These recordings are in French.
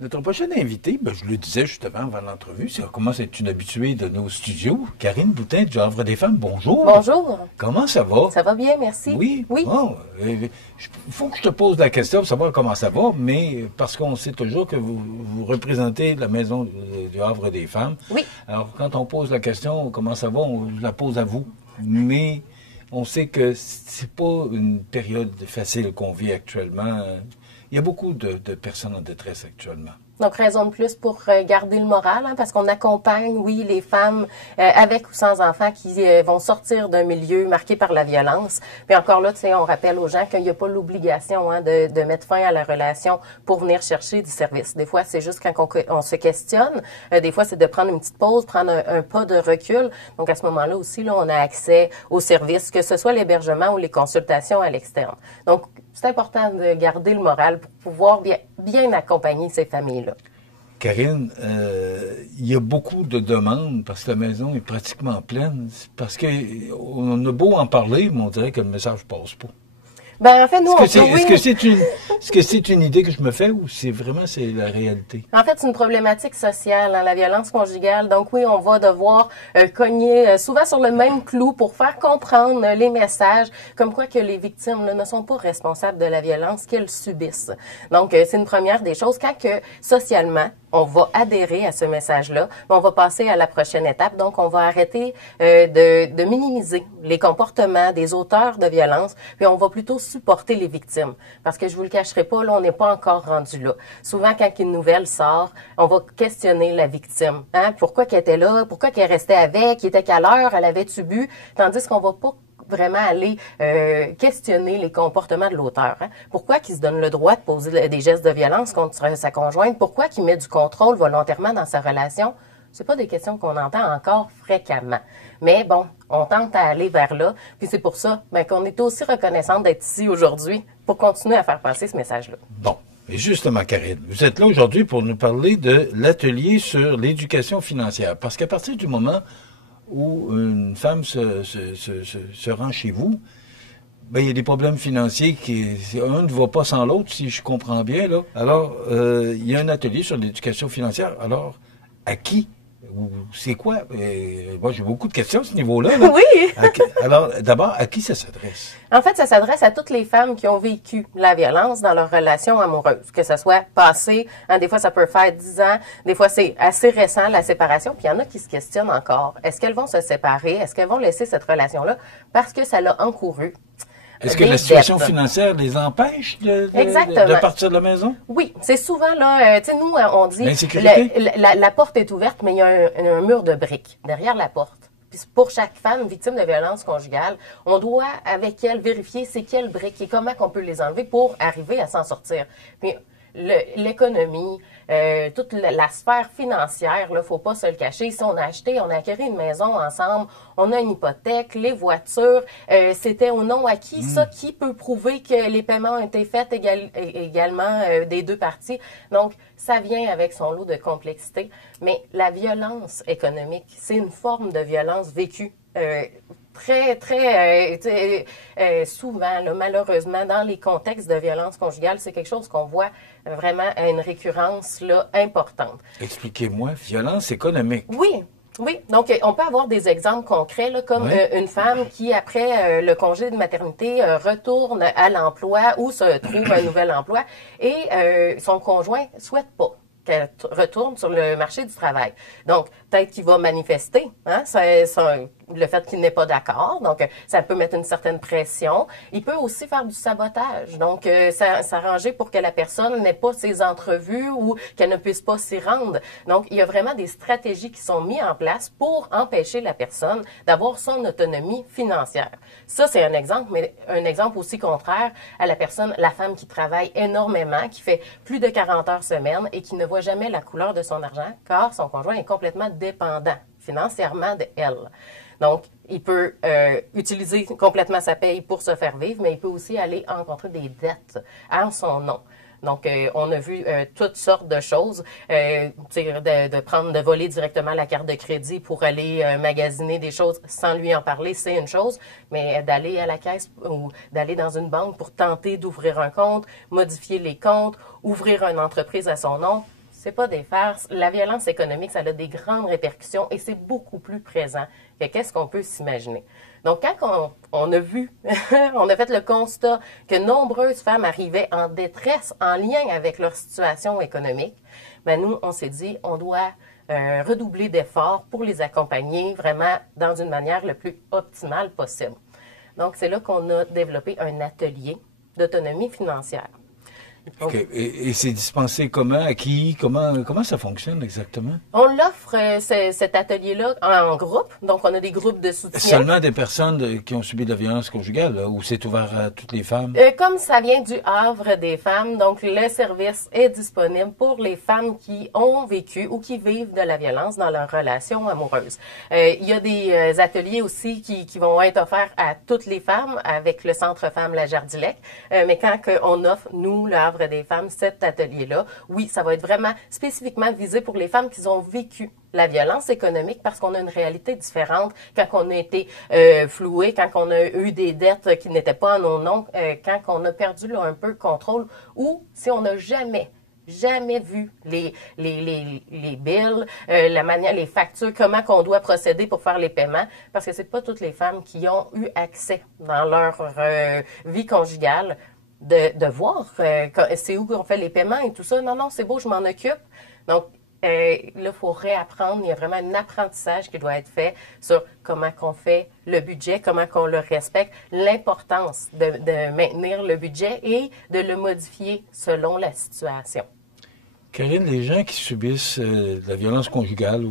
Notre prochaine invitée, je le disais justement avant l'entrevue, ça commence à être une habituée de nos studios. Karine Boutin du Havre des Femmes, bonjour. Bonjour. Comment ça va? Ça va bien, merci. Oui? Oui. Bon, il faut que je te pose la question pour savoir comment ça va, mais parce qu'on sait toujours que vous représentez la Maison du Havre des Femmes. Oui. Alors, quand on pose la question comment ça va, on la pose à vous. Mais on sait que c'est pas une période facile qu'on vit actuellement. Il y a beaucoup de personnes en détresse actuellement. Donc, raison de plus pour garder le moral, parce qu'on accompagne, oui, les femmes avec ou sans enfants qui vont sortir d'un milieu marqué par la violence. Puis encore là, tu sais, on rappelle aux gens qu'il n'y a pas l'obligation de mettre fin à la relation pour venir chercher du service. Des fois, c'est juste quand on se questionne. Des fois, c'est de prendre une petite pause, prendre un pas de recul. Donc, à ce moment-là aussi, là, on a accès aux services, que ce soit l'hébergement ou les consultations à l'externe. Donc, c'est important de garder le moral pour pouvoir bien accompagner ces familles-là. Karine, il y a beaucoup de demandes parce que la maison est pratiquement pleine. Parce qu'on a beau en parler, mais on dirait que le message ne passe pas. Ben, en fait, nous, Est-ce que c'est une idée que je me fais ou c'est la réalité? En fait, c'est une problématique sociale, la violence conjugale. Donc oui, on va devoir cogner souvent sur le même clou pour faire comprendre les messages, comme quoi que les victimes là, ne sont pas responsables de la violence qu'elles subissent. Donc, c'est une première des choses. Quand que socialement, on va adhérer à ce message-là, on va passer à la prochaine étape. Donc, on va arrêter de minimiser les comportements des auteurs de violence, puis on va plutôt supporter les victimes. Parce que je vous le cacherai pas, là, on n'est pas encore rendu là. Souvent, quand une nouvelle sort, on va questionner la victime. Hein? Pourquoi qu'elle était là? Pourquoi qu'elle restait avec? Il était quelle heure? Elle avait-tu bu? Tandis qu'on va pas vraiment aller questionner les comportements de l'auteur. Hein? Pourquoi qu'il se donne le droit de poser des gestes de violence contre sa conjointe? Pourquoi qu'il met du contrôle volontairement dans sa relation? C'est pas des questions qu'on entend encore fréquemment. Mais bon, on tente à aller vers là. Puis c'est pour ça qu'on est aussi reconnaissante d'être ici aujourd'hui pour continuer à faire passer ce message-là. Bon. Et justement, Karine, vous êtes là aujourd'hui pour nous parler de l'atelier sur l'éducation financière. Parce qu'à partir du moment où une femme se rend chez vous, il y a des problèmes financiers un ne va pas sans l'autre, si je comprends bien, là. Alors, il y a un atelier sur l'éducation financière. Alors, à qui? C'est quoi? Moi, j'ai beaucoup de questions à ce niveau-là. Là. Oui! Alors, d'abord, à qui ça s'adresse? En fait, ça s'adresse à toutes les femmes qui ont vécu la violence dans leur relation amoureuse, que ce soit passé, des fois ça peut faire 10 ans, des fois c'est assez récent, la séparation, puis il y en a qui se questionnent encore. Est-ce qu'elles vont se séparer? Est-ce qu'elles vont laisser cette relation-là parce que ça l'a encouru? Est-ce que la situation financière les empêche de partir de la maison? Oui, c'est souvent là, tu sais, nous, on dit la porte est ouverte, mais il y a un mur de briques derrière la porte. Puis pour chaque femme victime de violence conjugale, on doit, avec elle, vérifier c'est quelles briques et comment on peut les enlever pour arriver à s'en sortir. Puis l'économie, toute la sphère financière, là, faut pas se le cacher. Si on a acquis une maison ensemble, on a une hypothèque, les voitures, c'était au nom à qui? Ça, qui peut prouver que les paiements ont été faits également des deux parties? Donc, ça vient avec son lot de complexité. Mais la violence économique, c'est une forme de violence vécue très souvent, là, malheureusement, dans les contextes de violence conjugale, c'est quelque chose qu'on voit vraiment à une récurrence là, importante. Expliquez-moi, violence économique. Oui. Oui, donc on peut avoir des exemples concrets, là, comme une femme qui, après le congé de maternité, retourne à l'emploi ou se trouve un nouvel emploi et son conjoint souhaite pas qu'elle retourne sur le marché du travail. Donc, peut-être qu'il va manifester, hein, le fait qu'il n'est pas d'accord. Donc, ça peut mettre une certaine pression. Il peut aussi faire du sabotage. Donc, s'arranger pour que la personne n'ait pas ses entrevues ou qu'elle ne puisse pas s'y rendre. Donc, il y a vraiment des stratégies qui sont mises en place pour empêcher la personne d'avoir son autonomie financière. Ça, c'est un exemple, mais un exemple aussi contraire à la femme qui travaille énormément, qui fait plus de 40 heures semaine et qui ne voit jamais la couleur de son argent car son conjoint est complètement dépendant financièrement d'elle. Donc, il peut utiliser complètement sa paye pour se faire vivre, mais il peut aussi aller rencontrer des dettes en son nom. Donc, on a vu toutes sortes de choses. De voler directement la carte de crédit pour aller magasiner des choses sans lui en parler, c'est une chose. Mais d'aller à la caisse ou d'aller dans une banque pour tenter d'ouvrir un compte, modifier les comptes, ouvrir une entreprise à son nom, C'est pas des farces. La violence économique, ça a des grandes répercussions et c'est beaucoup plus présent que qu'est-ce qu'on peut s'imaginer. Donc, quand on a vu, on a fait le constat que nombreuses femmes arrivaient en détresse en lien avec leur situation économique, ben nous, on s'est dit, on doit redoubler d'efforts pour les accompagner vraiment dans une manière le plus optimale possible. Donc, c'est là qu'on a développé un atelier d'autonomie financière. Okay. Et c'est dispensé comment, à qui, comment ça fonctionne exactement? On l'offre, cet atelier-là, en groupe. Donc, on a des groupes de soutien. Seulement des personnes qui ont subi de la violence conjugale, là, ou c'est ouvert à toutes les femmes? Comme ça vient du Havre des femmes, donc le service est disponible pour les femmes qui ont vécu ou qui vivent de la violence dans leur relation amoureuse. Il y a des ateliers aussi qui vont être offerts à toutes les femmes avec le Centre Femmes La Jardilec. Mais quand on offre, nous, le Havre des femmes, cet atelier-là, oui, ça va être vraiment spécifiquement visé pour les femmes qui ont vécu la violence économique parce qu'on a une réalité différente quand on a été floué, quand on a eu des dettes qui n'étaient pas en nos noms, quand on a perdu là, un peu le contrôle ou si on n'a jamais vu les bills, la manière, les factures, comment qu'on doit procéder pour faire les paiements, parce que c'est pas toutes les femmes qui ont eu accès dans leur vie conjugale de voir c'est où qu'on fait les paiements et tout ça. Non, c'est beau, je m'en occupe. Donc, là, il faut réapprendre. Il y a vraiment un apprentissage qui doit être fait sur comment qu'on fait le budget, comment qu'on le respecte, l'importance de maintenir le budget et de le modifier selon la situation. Karine, les gens qui subissent de la violence conjugale,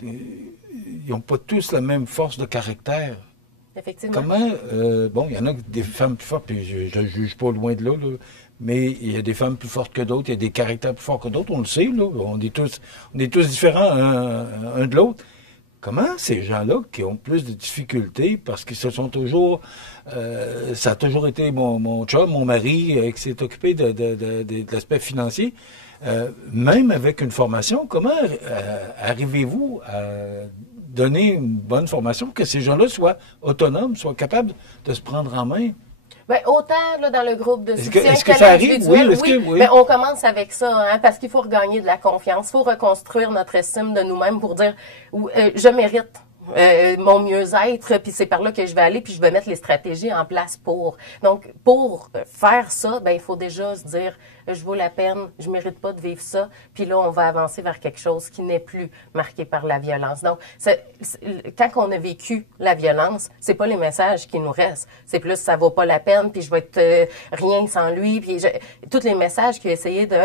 ils n'ont pas tous la même force de caractère. Effectivement. Comment, bon, il y en a des femmes plus fortes, puis je ne juge pas loin de là, mais il y a des femmes plus fortes que d'autres, il y a des caractères plus forts que d'autres, on le sait, là, on est tous différents un de l'autre. Comment ces gens-là qui ont plus de difficultés, parce qu'ils se sont toujours, ça a toujours été mon chum, mon mari, qui s'est occupé de l'aspect financier, même avec une formation, comment arrivez-vous à donner une bonne formation pour que ces gens-là soient autonomes, soient capables de se prendre en main? Bien, autant là, dans le groupe de soutien est-ce que ça arrive? Oui. Bien, on commence avec ça, hein, parce qu'il faut regagner de la confiance, il faut reconstruire notre estime de nous-mêmes pour dire je mérite mon mieux-être, puis c'est par là que je vais aller, puis je vais mettre les stratégies en place pour. Donc, pour faire ça, ben il faut déjà se dire je vaux la peine, je mérite pas de vivre ça, puis là, on va avancer vers quelque chose qui n'est plus marqué par la violence. Donc, quand on a vécu la violence, c'est pas les messages qui nous restent, c'est plus ça vaut pas la peine, puis je vais être rien sans lui, puis tous les messages qui ont essayé de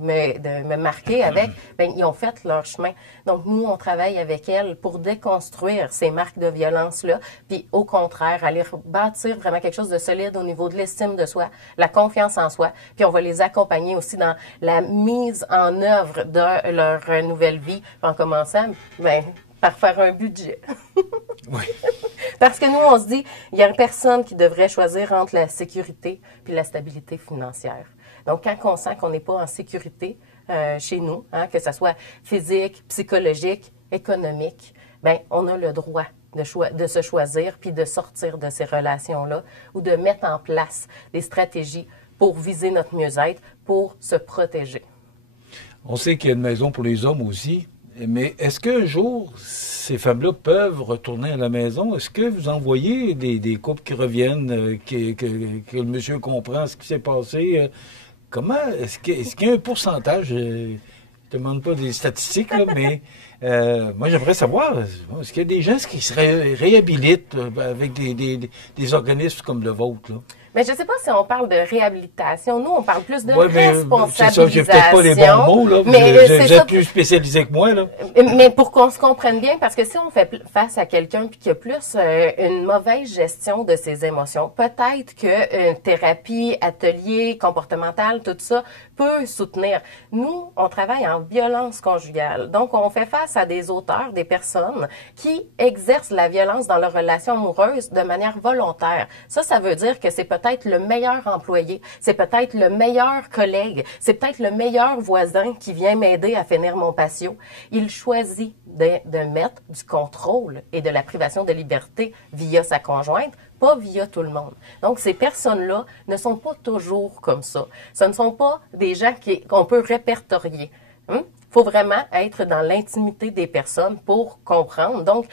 me marquer avec, ben ils ont fait leur chemin. Donc, nous, on travaille avec elles pour déconstruire ces marques de violence-là, puis au contraire, aller bâtir vraiment quelque chose de solide au niveau de l'estime de soi, la confiance en soi, puis on va les accompagner aussi dans la mise en œuvre de leur nouvelle vie, en commençant par faire un budget. Oui. Parce que nous, on se dit, il n'y a personne qui devrait choisir entre la sécurité puis la stabilité financière. Donc, quand on sent qu'on n'est pas en sécurité chez nous, hein, que ce soit physique, psychologique, économique, ben on a le droit de se choisir puis de sortir de ces relations-là ou de mettre en place des stratégies pour viser notre mieux-être, pour se protéger. On sait qu'il y a une maison pour les hommes aussi, mais est-ce qu'un jour, ces femmes-là peuvent retourner à la maison? Est-ce que vous envoyez des couples qui reviennent, que le monsieur comprend ce qui s'est passé? Comment? Est-ce qu'il y a un pourcentage? Je ne demande pas des statistiques, là, mais moi, j'aimerais savoir, est-ce qu'il y a des gens qui se réhabilitent avec des organismes comme le vôtre, là? Mais je ne sais pas si on parle de réhabilitation. Nous, on parle plus de responsabilisation. C'est ça, j'ai peut-être pas les bons mots, là. Vous êtes plus spécialisé que moi, là. Mais pour qu'on se comprenne bien, parce que si on fait face à quelqu'un qui a plus une mauvaise gestion de ses émotions, peut-être qu'une thérapie, atelier, comportemental, tout ça peut soutenir. Nous, on travaille en violence conjugale. Donc, on fait face à des auteurs, des personnes qui exercent la violence dans leur relation amoureuse de manière volontaire. Ça veut dire que c'est peut-être le meilleur employé, c'est peut-être le meilleur collègue, c'est peut-être le meilleur voisin qui vient m'aider à finir mon patio. Il choisit de mettre du contrôle et de la privation de liberté via sa conjointe, pas via tout le monde. Donc, ces personnes-là ne sont pas toujours comme ça. Ce ne sont pas des gens qu'on peut répertorier. faut vraiment être dans l'intimité des personnes pour comprendre. Donc,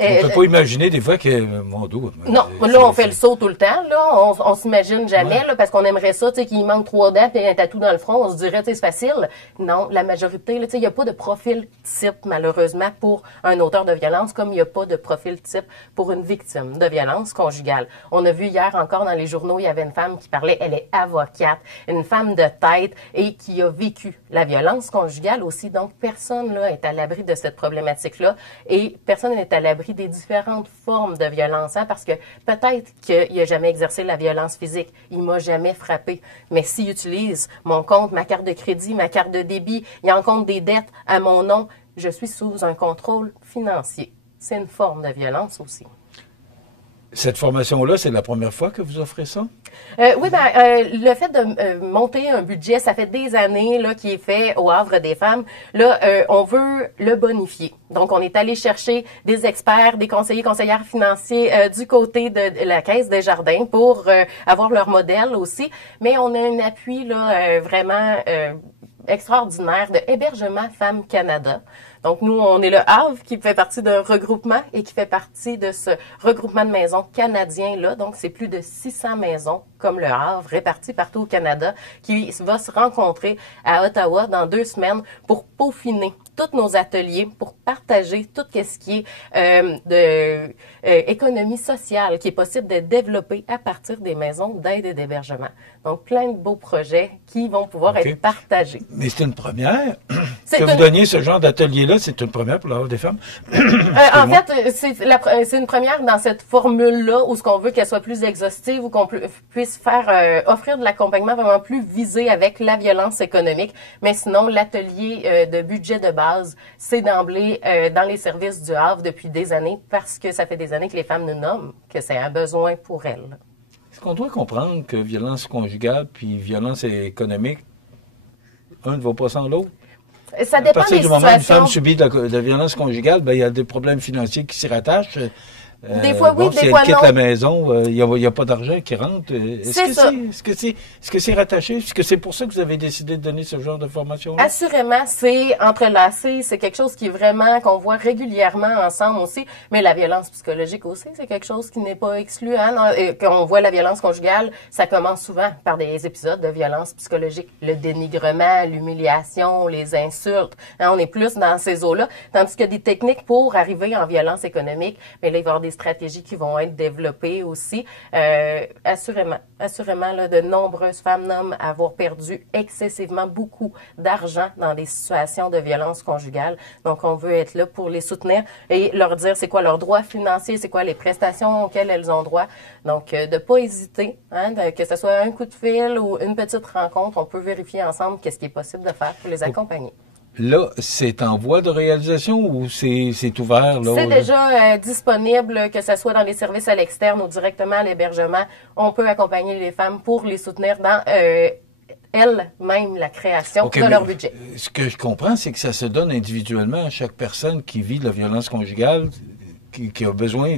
on ne peut pas imaginer des fois que, mon dos... Non, là, on fait le saut tout le temps, là. On s'imagine jamais, là, parce qu'on aimerait ça, tu sais, qu'il manque 3 dents et un tatou dans le front. On se dirait, tu sais, c'est facile. Non, la majorité, là, tu sais, il n'y a pas de profil type, malheureusement, pour un auteur de violence, comme il n'y a pas de profil type pour une victime de violence conjugale. On a vu hier encore dans les journaux, il y avait une femme qui parlait, elle est avocate, une femme de tête et qui a vécu la violence conjugale aussi. Donc, personne, là, est à l'abri de cette problématique-là et personne n'est à l'abri des différentes formes de violence, hein, parce que peut-être qu'il n'a jamais exercé la violence physique, il m'a jamais frappé, mais s'il utilise mon compte, ma carte de crédit, ma carte de débit, il en compte des dettes à mon nom, je suis sous un contrôle financier. C'est une forme de violence aussi. Cette formation-là, c'est la première fois que vous offrez ça? Oui, le fait de monter un budget, ça fait des années là qui est fait au Havre des femmes. Là, on veut le bonifier. Donc, on est allé chercher des experts, des conseillers, conseillères financiers du côté de la Caisse des Jardins pour avoir leur modèle aussi. Mais on a un appui là vraiment extraordinaire de Hébergement Femmes Canada. Donc, nous, on est le Havre qui fait partie d'un regroupement et qui fait partie de ce regroupement de maisons canadien-là. Donc, c'est plus de 600 maisons comme le Havre, réparties partout au Canada, qui va se rencontrer à Ottawa dans 2 semaines pour peaufiner tous nos ateliers, pour partager tout ce qui est économie sociale qui est possible de développer à partir des maisons d'aide et d'hébergement. Donc, plein de beaux projets qui vont pouvoir être partagés. Mais c'est une première. Que vous donniez ce genre d'atelier-là, c'est une première pour l'Havre des femmes? En fait, c'est une première dans cette formule-là où ce qu'on veut qu'elle soit plus exhaustive ou qu'on puisse faire offrir de l'accompagnement vraiment plus visé avec la violence économique. Mais sinon, l'atelier de budget de base, c'est d'emblée dans les services du Havre depuis des années parce que ça fait des années que les femmes nous nomment que c'est un besoin pour elles. Est-ce qu'on doit comprendre que violence conjugale puis violence économique, un ne va pas sans l'autre? Ça dépend des situations. À partir du moment où une femme subit de la violence conjugale, ben, il y a des problèmes financiers qui s'y rattachent. Des fois oui, si des fois non. Si elle quitte la maison, il n'y a pas d'argent qui rentre. Est-ce que c'est rattaché? Est-ce que c'est pour ça que vous avez décidé de donner ce genre de formation-là? Assurément, c'est entrelacé. C'est quelque chose qui est vraiment, qu'on voit régulièrement ensemble aussi. Mais la violence psychologique aussi, c'est quelque chose qui n'est pas exclu. Hein? Quand on voit la violence conjugale, ça commence souvent par des épisodes de violence psychologique. Le dénigrement, l'humiliation, les insultes. Hein, on est plus dans ces eaux-là. Tandis qu'il y a des techniques pour arriver en violence économique. Mais là, il va y avoir des stratégies qui vont être développées aussi. Assurément, là, de nombreuses femmes nomment avoir perdu excessivement beaucoup d'argent dans des situations de violence conjugale. Donc, on veut être là pour les soutenir et leur dire c'est quoi leurs droits financiers, c'est quoi les prestations auxquelles elles ont droit. Donc, de pas hésiter, hein, que ce soit un coup de fil ou une petite rencontre, on peut vérifier ensemble qu'est-ce qui est possible de faire pour les accompagner. Là, c'est en voie de réalisation ou c'est ouvert? C'est déjà disponible, que ce soit dans les services à l'externe ou directement à l'hébergement. On peut accompagner les femmes pour les soutenir dans elles-mêmes la création de leur budget. Ce que je comprends, c'est que ça se donne individuellement à chaque personne qui vit de la violence conjugale, qui a besoin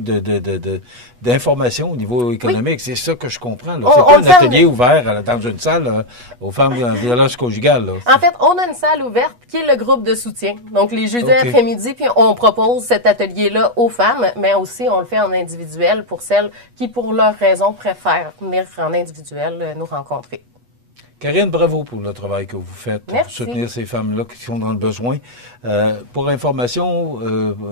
d'informations au niveau économique. Oui. C'est ça que je comprends. C'est pas un atelier ouvert dans une salle aux femmes en violence conjugale. Là. En fait, on a une salle ouverte qui est le groupe de soutien. Donc, les jeudis après-midi, puis on propose cet atelier-là aux femmes, mais aussi on le fait en individuel pour celles qui, pour leurs raisons, préfèrent venir en individuel nous rencontrer. Karine, bravo pour le travail que vous faites pour soutenir ces femmes-là qui sont dans le besoin. Pour information,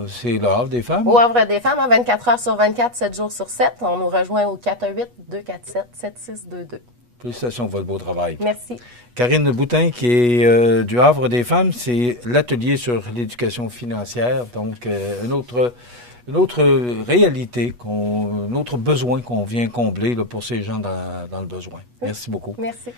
c'est le Havre des femmes? Au Havre des femmes, 24 heures sur 24, 7 jours sur 7. On nous rejoint au 418-247-7622. Félicitations pour votre beau travail. Merci. Karine Boutin, qui est du Havre des femmes, c'est l'atelier sur l'éducation financière, donc une autre réalité, un autre besoin qu'on vient combler là, pour ces gens dans le besoin. Merci beaucoup. Merci.